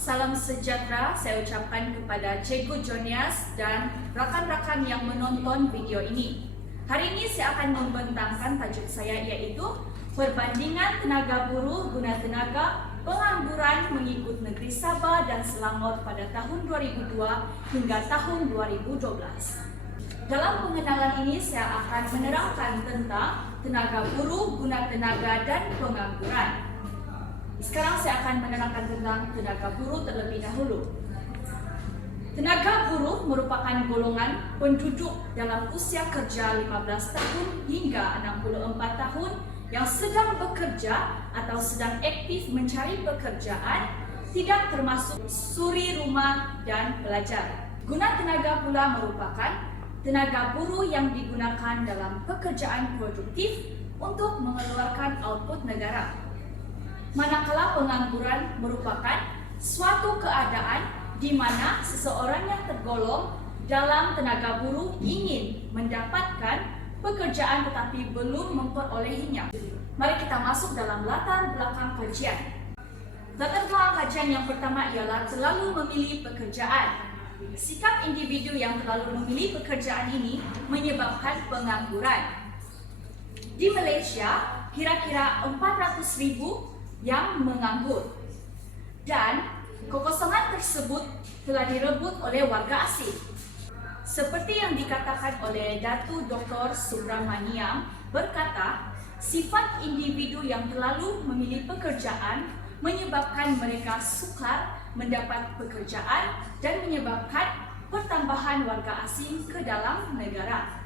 Salam sejahtera saya ucapkan kepada Cikgu Jonias dan rakan-rakan yang menonton video ini. Hari ini saya akan membentangkan tajuk saya iaitu perbandingan tenaga buruh guna tenaga pengangguran mengikut negeri Sabah dan Selangor pada tahun 2002 hingga tahun 2012. Dalam pengenalan ini saya akan menerangkan tentang tenaga buruh guna tenaga dan pengangguran. Sekarang saya akan menerangkan tentang tenaga buruh terlebih dahulu. Tenaga buruh merupakan golongan penduduk dalam usia kerja 15 tahun hingga 64 tahun yang sedang bekerja atau sedang aktif mencari pekerjaan, tidak termasuk suri rumah dan pelajar. Guna tenaga pula merupakan tenaga buruh yang digunakan dalam pekerjaan produktif untuk mengeluarkan output negara. Manakala pengangguran merupakan suatu keadaan di mana seseorang yang tergolong dalam tenaga buruh ingin mendapatkan pekerjaan tetapi belum memperolehinya. Mari kita masuk dalam latar belakang kajian. Latar belakang kajian yang pertama ialah terlalu memilih pekerjaan. Sikap individu yang terlalu memilih pekerjaan ini menyebabkan pengangguran. Di Malaysia, kira-kira 400,000 yang menganggur. Dan kekosongan tersebut telah direbut oleh warga asing. Seperti yang dikatakan oleh Datu Dr. Subramaniam berkata, sifat individu yang terlalu memilih pekerjaan menyebabkan mereka sukar mendapat pekerjaan dan menyebabkan pertambahan warga asing ke dalam negara.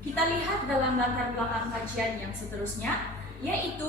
Kita lihat dalam latar belakang kajian yang seterusnya, yaitu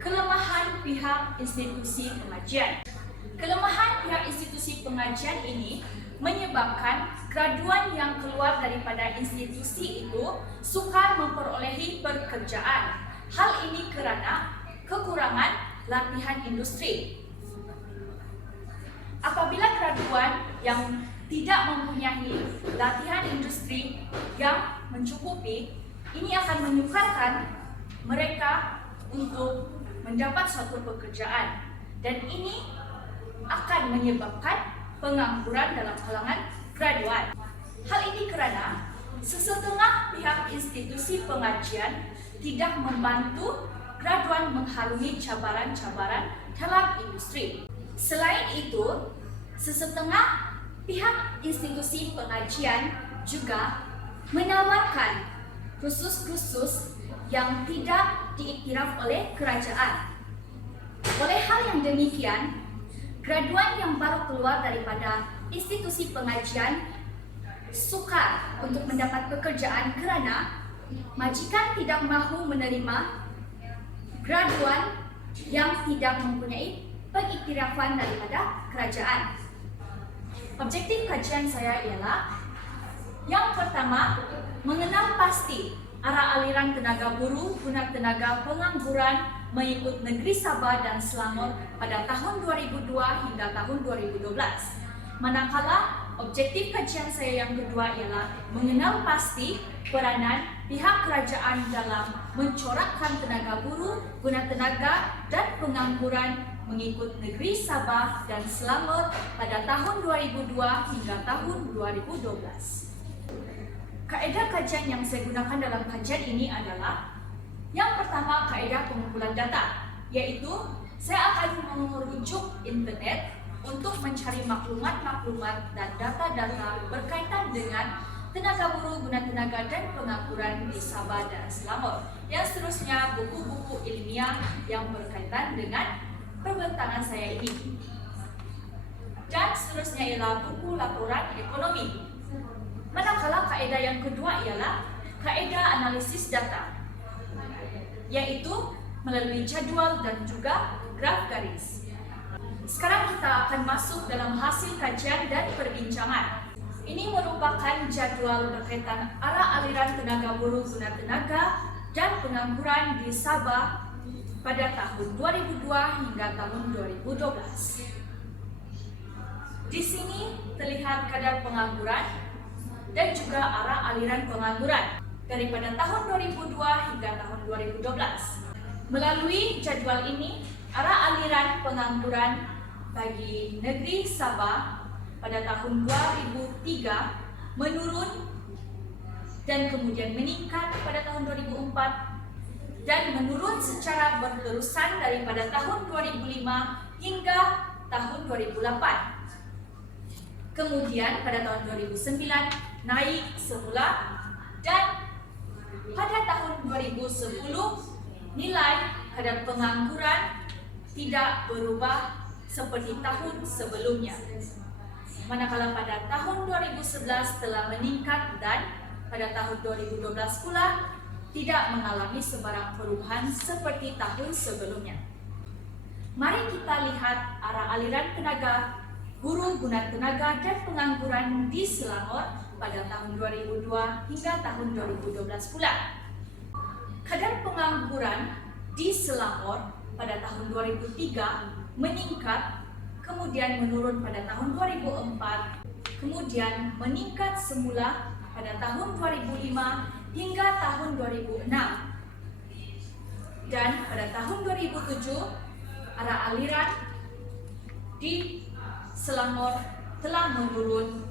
kelemahan pihak institusi pengajian. Kelemahan pihak institusi pengajian ini menyebabkan graduan yang keluar daripada institusi itu sukar memperolehi pekerjaan. Hal ini kerana kekurangan latihan industri. Apabila graduan yang tidak mempunyai latihan industri yang mencukupi, ini akan menyukarkan mereka untuk mendapat suatu pekerjaan, dan ini akan menyebabkan pengangguran dalam kalangan graduan. Hal ini kerana sesetengah pihak institusi pengajian tidak membantu graduan mengharungi cabaran-cabaran dalam industri. Selain itu, sesetengah pihak institusi pengajian juga menawarkan kursus-kursus yang tidak diiktiraf oleh kerajaan. Oleh hal yang demikian, graduan yang baru keluar daripada institusi pengajian sukar untuk mendapat pekerjaan kerana majikan tidak mahu menerima graduan yang tidak mempunyai pengiktirafan daripada kerajaan. Objektif kajian saya ialah yang pertama, mengenal pasti arah aliran tenaga buruh guna tenaga pengangguran mengikut negeri Sabah dan Selangor pada tahun 2002 hingga tahun 2012. Manakala objektif kajian saya yang kedua ialah mengenal pasti peranan pihak kerajaan dalam mencorakkan tenaga buruh guna tenaga dan pengangguran mengikut negeri Sabah dan Selangor pada tahun 2002 hingga tahun 2012. Kaedah kajian yang saya gunakan dalam kajian ini adalah yang pertama, kaedah pengumpulan data, yaitu saya akan merujuk internet untuk mencari maklumat-maklumat dan data-data berkaitan dengan tenaga buruh guna tenaga dan pengangguran di Sabah dan Selangor. Yang seterusnya, buku-buku ilmiah yang berkaitan dengan perbentangan saya ini. Dan seterusnya ialah buku laporan ekonomi. Manakala kaedah yang kedua ialah kaedah analisis data, yaitu melalui jadual dan juga graf garis. Sekarang kita akan masuk dalam hasil kajian dan perbincangan. Ini merupakan jadual berkaitan arah aliran tenaga buruh guna tenaga dan pengangguran di Sabah pada tahun 2002 hingga tahun 2012. Di sini terlihat kadar pengangguran dan juga arah aliran pengangguran daripada tahun 2002 hingga tahun 2012. Melalui jadwal ini, arah aliran pengangguran bagi negeri Sabah pada tahun 2003 menurun dan kemudian meningkat pada tahun 2004 dan menurun secara berterusan daripada tahun 2005 hingga tahun 2008. Kemudian pada tahun 2009 naik semula dan pada tahun 2010 nilai kadar pengangguran tidak berubah seperti tahun sebelumnya. Manakala pada tahun 2011 telah meningkat dan pada tahun 2012 pula tidak mengalami sebarang perubahan seperti tahun sebelumnya. Mari kita lihat arah aliran tenaga, guru guna tenaga dan pengangguran di Selangor pada tahun 2002 hingga tahun 2012 pula. Kadar pengangguran di Selangor pada tahun 2003 meningkat, kemudian menurun pada tahun 2004, kemudian meningkat semula pada tahun 2005 hingga tahun 2006. Dan pada tahun 2007 arah aliran di Selangor telah menurun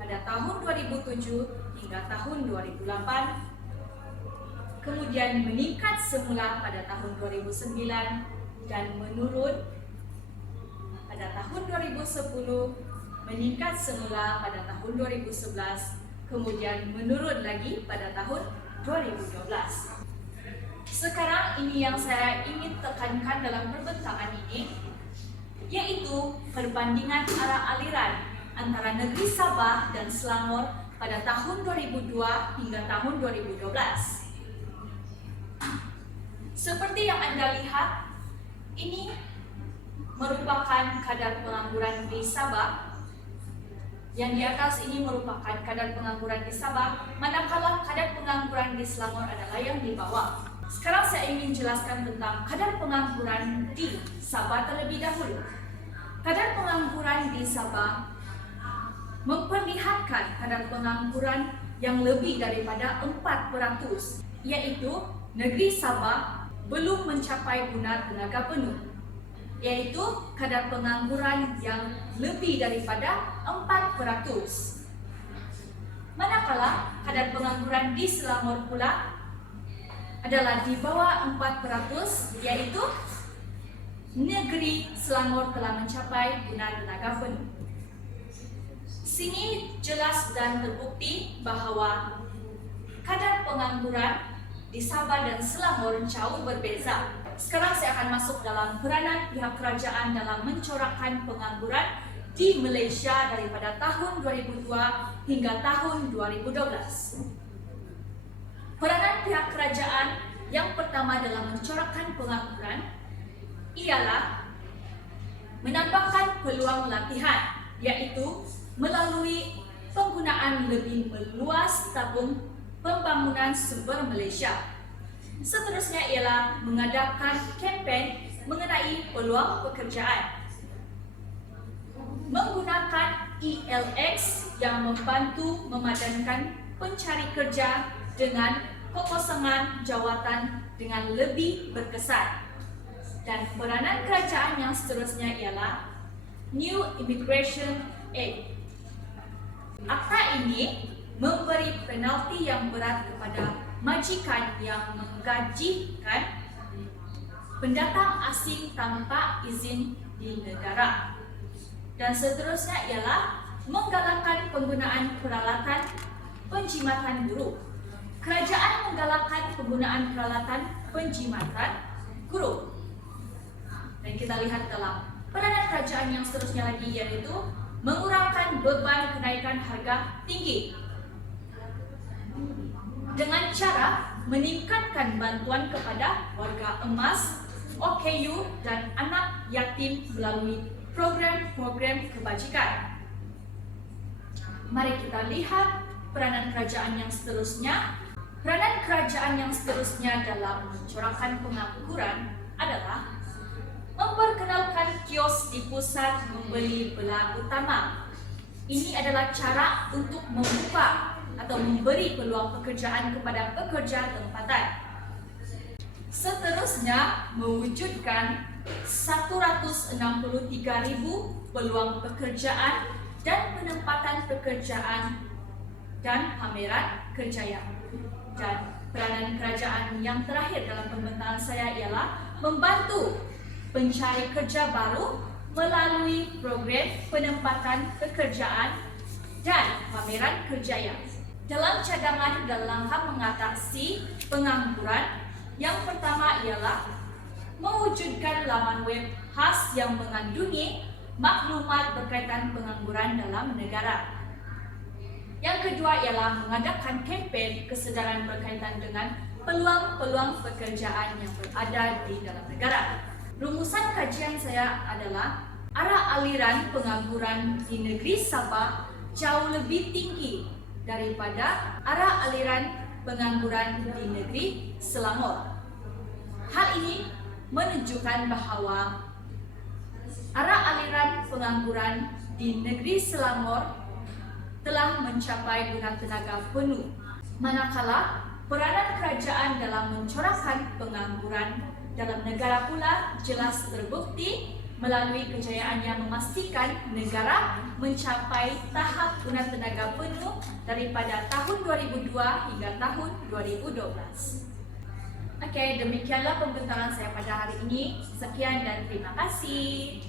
pada tahun 2007 hingga tahun 2008, kemudian meningkat semula pada tahun 2009 dan menurun pada tahun 2010, meningkat semula pada tahun 2011, kemudian menurun lagi pada tahun 2012. Sekarang ini yang saya ingin tekankan dalam perbincangan ini, yaitu perbandingan arah aliran antara negeri Sabah dan Selangor pada tahun 2002 hingga tahun 2012. Seperti yang Anda lihat, ini merupakan kadar pengangguran di Sabah. Yang di atas ini merupakan kadar pengangguran di Sabah, manakala kadar pengangguran di Selangor adalah yang di bawah. Sekarang saya ingin jelaskan tentang kadar pengangguran di Sabah terlebih dahulu. Kadar pengangguran di Sabah memperlihatkan kadar pengangguran yang lebih daripada 4%, yaitu negeri Sabah belum mencapai guna tenaga penuh, yaitu kadar pengangguran yang lebih daripada 4%. Manakala kadar pengangguran di Selangor pula adalah di bawah 4%, yaitu negeri Selangor telah mencapai guna tenaga penuh. Sini jelas dan terbukti bahawa kadar pengangguran di Sabah dan Selangor jauh berbeza. Sekarang saya akan masuk dalam peranan pihak kerajaan dalam mencorakkan pengangguran di Malaysia daripada tahun 2002 hingga tahun 2012. Peranan pihak kerajaan yang pertama dalam mencorakkan pengangguran ialah menambahkan peluang latihan, yaitu melalui penggunaan lebih meluas tabung pembangunan sumber Malaysia. Seterusnya ialah mengadakan kempen mengenai peluang pekerjaan, menggunakan ELX yang membantu memadankan pencari kerja dengan kekosongan jawatan dengan lebih berkesan. Dan peranan kerajaan yang seterusnya ialah New Immigration Act. Akta ini memberi penalti yang berat kepada majikan yang menggajikan pendatang asing tanpa izin di negara. Dan seterusnya ialah menggalakkan penggunaan peralatan penjimatan guru. Kerajaan menggalakkan penggunaan peralatan penjimatan guru. Dan kita lihat dalam peranan kerajaan yang seterusnya lagi, yaitu mengurangkan beban kenaikan harga tinggi dengan cara meningkatkan bantuan kepada warga emas, OKU dan anak yatim melalui program-program kebajikan. Mari kita lihat peranan kerajaan yang seterusnya. Peranan kerajaan yang seterusnya dalam mencorakkan pengangguran adalah memperkenalkan kios di pusat membeli belah utama. Ini adalah cara untuk membuka atau memberi peluang pekerjaan kepada pekerja tempatan. Seterusnya, mewujudkan 163,000 peluang pekerjaan dan penempatan pekerjaan dan pameran kerjaya. Dan peranan kerajaan yang terakhir dalam pembintangan saya ialah membantu pencari kerja baru melalui program penempatan pekerjaan dan pameran kerjaya. Dalam cadangan dan langkah mengatasi pengangguran, yang pertama ialah mewujudkan laman web khas yang mengandungi maklumat berkaitan pengangguran dalam negara. Yang kedua ialah mengadakan kempen kesedaran berkaitan dengan peluang-peluang pekerjaan yang berada di dalam negara. Rumusan kajian saya adalah arah aliran pengangguran di negeri Sabah jauh lebih tinggi daripada arah aliran pengangguran di negeri Selangor. Hal ini menunjukkan bahawa arah aliran pengangguran di negeri Selangor telah mencapai guna tenaga penuh, manakala peranan kerajaan dalam mencorakkan pengangguran dalam negara pula jelas terbukti melalui kejayaannya memastikan negara mencapai tahap guna tenaga penuh daripada tahun 2002 hingga tahun 2012. Okey, demikianlah pembintangan saya pada hari ini. Sekian dan terima kasih.